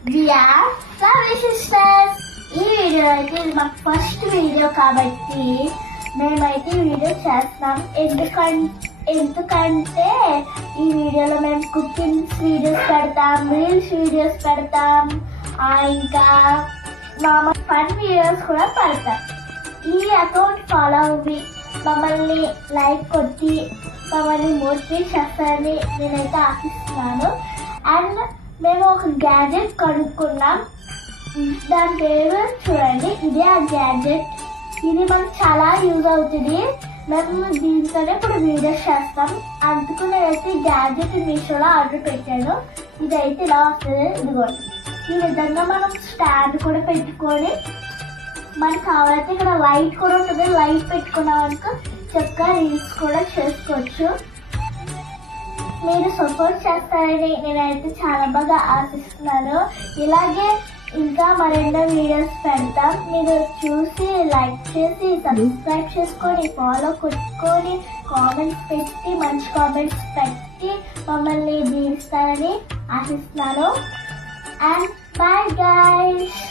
Are ఫ్లవీ sisters. ఈ video అయితే ఇది మాకు ఫస్ట్ వీడియో కాబట్టి మేమైతే ఈ వీడియో చేస్తున్నాం. ఎందుకంటే ఈ వీడియోలో మేము కుకింగ్ వీడియోస్ పెడతాం, రీల్స్ వీడియోస్ పెడతాం, ఇంకా నార్మల్ ఫన్ వీడియోస్ కూడా పెడతాం. ఈ అకౌంట్ ఫాలో అవ్వి మమ్మల్ని లైక్ కొట్టి మమ్మల్ని మోటివేట్ చేస్తారని నేనైతే ఆశిస్తున్నాను. అండ్ మేము ఒక గ్యాడ్జెట్ కనుక్కున్నాం, దాని పేరు చూడండి, ఇదే ఆ గ్యాడ్జెట్. ఇది మనకు చాలా యూజ్ అవుతుంది. మేము దీంతోనే ఇప్పుడు వీడియోస్ చేస్తాం. అందుకు నేనైతే గ్యాడ్జెట్ మీషోలో ఆర్డర్ పెట్టాను. ఇదైతే ఇలా వస్తుంది, ఇదిగోండి. ఈ విధంగా మనం స్టాండ్ కూడా పెట్టుకొని మనకు కావాలంటే ఇక్కడ లైట్ కూడా ఉంటుంది. లైట్ పెట్టుకున్నాం అనుకో చక్కగా రీల్స్ కూడా చేసుకోవచ్చు. మీరు సపోర్ట్ చేస్తారని నేనైతే చాలా బాగా ఆశిస్తున్నాను. ఇలాగే ఇంకా మరెన్నో వీడియోస్ పెడతాం. మీరు చూసి లైక్ చేసి సబ్స్క్రైబ్ చేసుకొని ఫాలో కొట్టుకొని కామెంట్స్ పెట్టి మంచి కామెంట్స్ పెట్టి మమ్మల్ని దీవిస్తారని ఆశిస్తున్నాను. And bye guys.